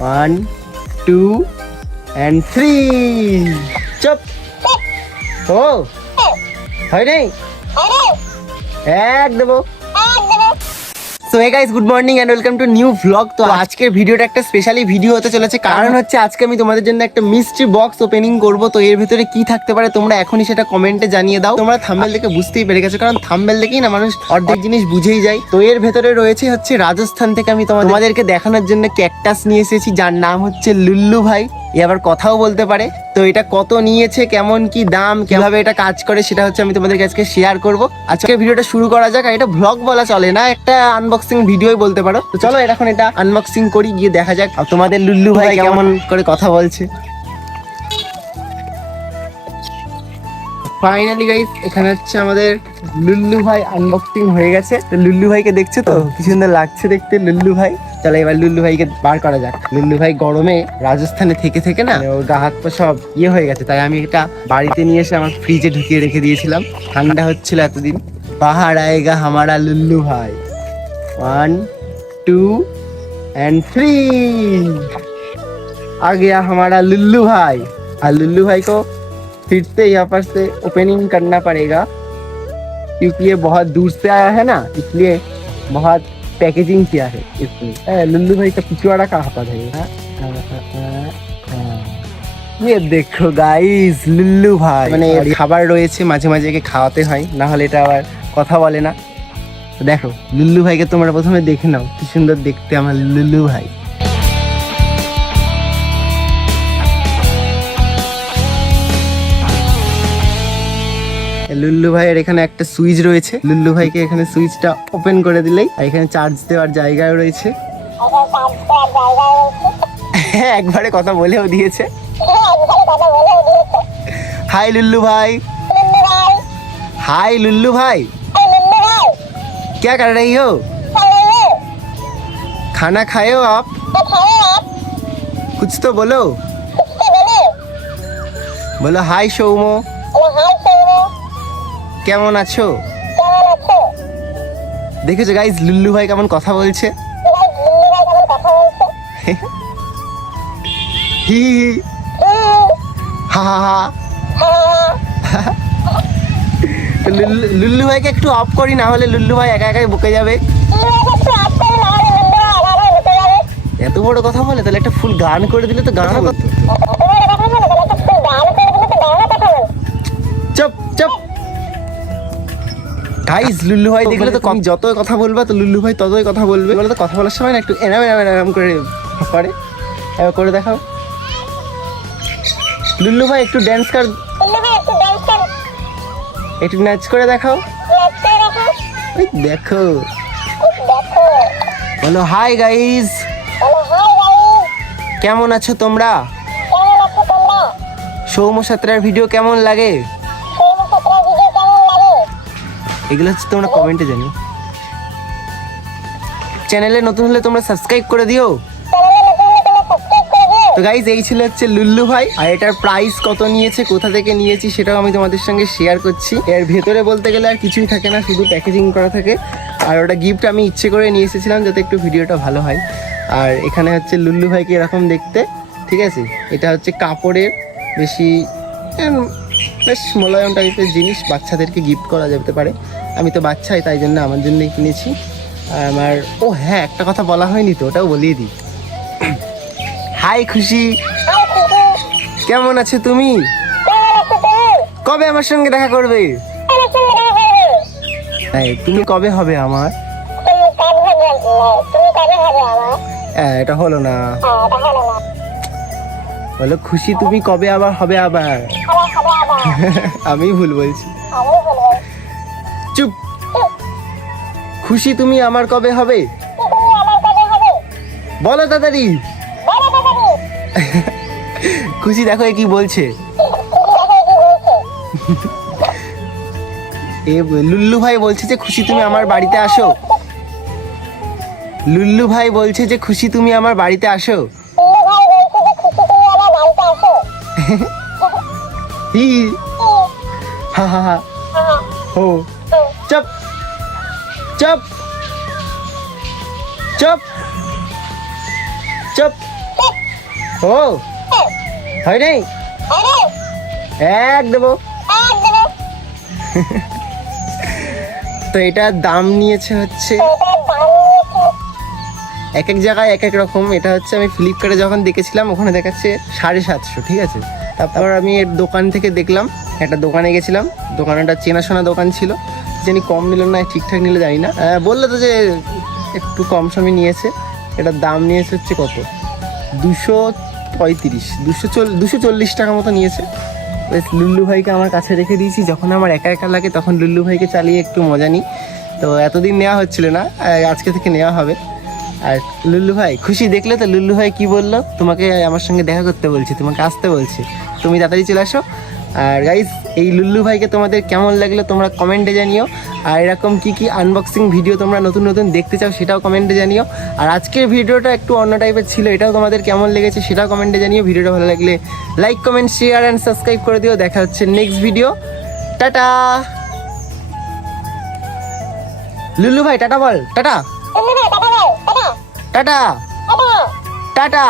1 2 and 3 চুপ ও হয় নাই এক দেবো। So hey guys, good morning and welcome to new vlog. তো আজকের ভিডিওটা একটা স্পেশালি ভিডিও হতে চলেছে, কারণ হচ্ছে আজকে আমি তোমাদের জন্য একটা মিস্ট্রি বক্স ওপেনিং করব। তো এর ভিতরে কি থাকতে পারে তোমরা এখনই সেটা কমেন্টে জানিয়ে দাও। তোমরা থাম্বনেল দেখে বুঝতেই পেরে গেছো, কারণ থাম্বনেল দেখেই না মানুষ অর্ধেক জিনিস বুঝেই যায়। তো এর ভেতরে রয়েছে হচ্ছে রাজস্থান থেকে আমি তোমাদেরকে দেখানোর জন্য ক্যাকটাস নিয়ে এসেছি, যার নাম হচ্ছে লুল্লু ভাই। এ আবার কথাও বলতে পারে। তো এটা কত নিয়েছে, কেমন কি দাম, কিভাবে এটা কাজ করে, সেটা হচ্ছে আমি তোমাদের কাছে শেয়ার করব। আজকে ভিডিওটা শুরু করা যাক। আর এটা ভ্লগ বলা চলে না, একটা আনবক্সিং ভিডিওই বলতে পারো। তো চলো এখন এটা আনবক্সিং করি, গিয়ে দেখা যাক আর তোমাদের লুল্লু ভাই কেমন করে কথা বলছে। ফাইনালি গাইস, এখানে হচ্ছে আমাদের লুল্লু ভাই আনবক্সিং হয়ে গেছে। তো লুল্লু ভাইকে দেখছো তো, কি সুন্দর লাগছে দেখতে লুল্লু ভাই। চলো এবার লুল্লু ভাইকে বার করা যাক। লুল্লু ভাই গরমে রাজস্থানে থেকে থেকে না ওর গা হাত পা সব হয়ে গেছে, তাই আমি এটা বাড়িতে নিয়ে এসে আমার ফ্রিজে ঢুকিয়ে রেখে দিয়েছিলাম। ঠান্ডা হচ্ছিল এতদিন। বাহার আয়েগা হামারা লুল্লু ভাই। 1 2 and 3 आ गया हमारा लुल्लू भाई। और लुल्लू भाई को फिर से यहाँ पर से ओपनिंग करना पड़ेगा, क्योंकि ये बहुत दूर से आया है ना, इसलिए बहुत पैकेजिंग किया है इसमें। लुल्लू भाई का पिछवाड़ा कहाँ पर है? ये देखो गाइस, लुल्लू भाई মানে খাবার রয়েছে, মাঝে মাঝে একে খাওয়াতে হয়, না হলে এটা আবার কথা বলে না। দেখো লুল্লু ভাইকে তোমরা প্রথমে দেখে নাও, কি সুন্দর দেখতে আমার লুল্লু ভাই। লুল্লু ভাইয়ের এখানে একটা সুইচ রয়েছে। লুল্লু ভাইকে এখানে সুইচটা ওপেন করে দিলেই এখানে চার্জ দেওয়ার জায়গাও রয়েছে। হ্যাঁ, একবারে কথা বলেও দিয়েছে। হাই লুল্লু ভাই। हाय लुल्लू भाई, क्या कर रही हो? खाना खाए हो आप? कुछ तो बोलो। बोलो हाय সৌমো, কেমন আছো? দেখেছো গাইস লুল্লু ভাই কেমন কথা বলছে। হি হি হা হা হা। লুল্লু ভাইকে একটু অফ করি, না হলে লুল্লু ভাই একা একাই বকে যাবে। এত বড় কথা বলে, তাহলে একটা ফুল গান করে দিলে তো গান করতো। চুপ চুপ গাইস, লুল্লু ভাই দেখলে তো তুমি যতই কথা বলবা তো লুল্লু ভাই ততই কথা বলবে। বলে তো কথা বলার সময় না একটু এরাম এরাম এরাম করে করে, এবার করে দেখাও। লুল্লু ভাই একটু ড্যান্স কর, একটু নাচ করে দেখাও। দেখো বলো হাই গাইস, কেমন আছো তোমরা? সৌম্য সাঁতরার ভিডিও কেমন লাগে? এগুলো হচ্ছে তোমরা কমেন্টে জানিও। চ্যানেলে নতুন হলে তোমরা সাবস্ক্রাইব করে দিও। তো গাইজ এই ছিল হচ্ছে লুল্লু ভাই। আর এটার প্রাইস কত নিয়েছে, কোথা থেকে নিয়েছি সেটাও আমি তোমাদের সঙ্গে শেয়ার করছি। এর ভেতরে বলতে গেলে আর কিছুই থাকে না, শুধু প্যাকেজিং করা থাকে। আর ওটা গিফট আমি ইচ্ছে করে নিয়ে এসেছিলাম যাতে একটু ভিডিওটা ভালো হয়। আর এখানে হচ্ছে লুল্লু ভাইকে এরকম দেখতে, ঠিক আছে। এটা হচ্ছে কাপড়ের, বেশ মোলায়ম টাইপের জিনিস, বাচ্চাদেরকে গিফট করা যেতে পারে। আমি তো বাচ্চাই, তাই জন্য আমার জন্যই কিনেছি। আর আমার হ্যাঁ, একটা কথা বলা হয়নি তো, ওটাও বলিয়ে দিই। হাই খুশি, কেমন আছো তুমি? কবে আমার সঙ্গে দেখা করবে? তুমি কবে হবে আমার? এটা হলো না, বলো খুশি তুমি কবে আবার হবে? আবার আমি ভুল বলছি। চুপ। খুশি তুমি আমার কবে হবে? বলো তাড়াতাড়ি। খুশি দেখো কি বলছে। লুল্লু ভাই বলছে যে খুশি তুমি আমার বাড়িতে আসো। লুল্লু ভাই বলছে যে খুশি তুমি আমার বাড়িতে আসো। হি হা হা হা হো। চুপ চুপ চুপ চুপ ও হয় নাই, এক দেবো। তো এটার দাম নিয়েছে হচ্ছে এক এক জায়গায় এক এক রকম। এটা হচ্ছে আমি ফ্লিপকার্টে যখন দেখেছিলাম ওখানে দেখাচ্ছে 750, ঠিক আছে। তারপর আমি এর দোকান থেকে দেখলাম, একটা দোকানে গেছিলাম, দোকানটা চেনাশোনা দোকান ছিল, জানি কম নিল না ঠিকঠাক নিলে জানি না, বললো তো যে একটু কম সময় নিয়েছে। এটার দাম নিয়েছে হচ্ছে কত, 235, 240 টাকা মতো নিয়েছে। বেশ, লুল্লু ভাইকে আমার কাছে রেখে দিয়েছি, যখন আমার একা একা লাগে তখন লুল্লু ভাইকে চালিয়ে একটু মজা নিই। তো এতদিন নেওয়া হচ্ছিল না, আজকে থেকে নেওয়া হবে। আর লুল্লু ভাই খুশি দেখলে তো, লুল্লু ভাই কি বললো, তোমাকে আমার সঙ্গে দেখা করতে বলছি, তোমাকে আসতে বলছি, তুমি তাড়াতাড়ি চলে আসো। আর গাইস, এই লুল্লু ভাইকে তোমাদের কেমন লাগলো তোমরা কমেন্টে জানিও। আর এরকম কি কি আনবক্সিং ভিডিও তোমরা নতুন নতুন দেখতে চাও সেটাও কমেন্টে জানিও। আর আজকের ভিডিওটা একটু অন্য টাইপের ছিল, এটাও তোমাদের কেমন লেগেছে সেটাও কমেন্টে জানিও। ভিডিওটা ভালো লাগলে like, comment, share and subscribe করে দিও। দেখা হচ্ছে নেক্সট ভিডিও। টাটা। লুল্লু ভাই টাটা বল, টাটা টাটা টাটা।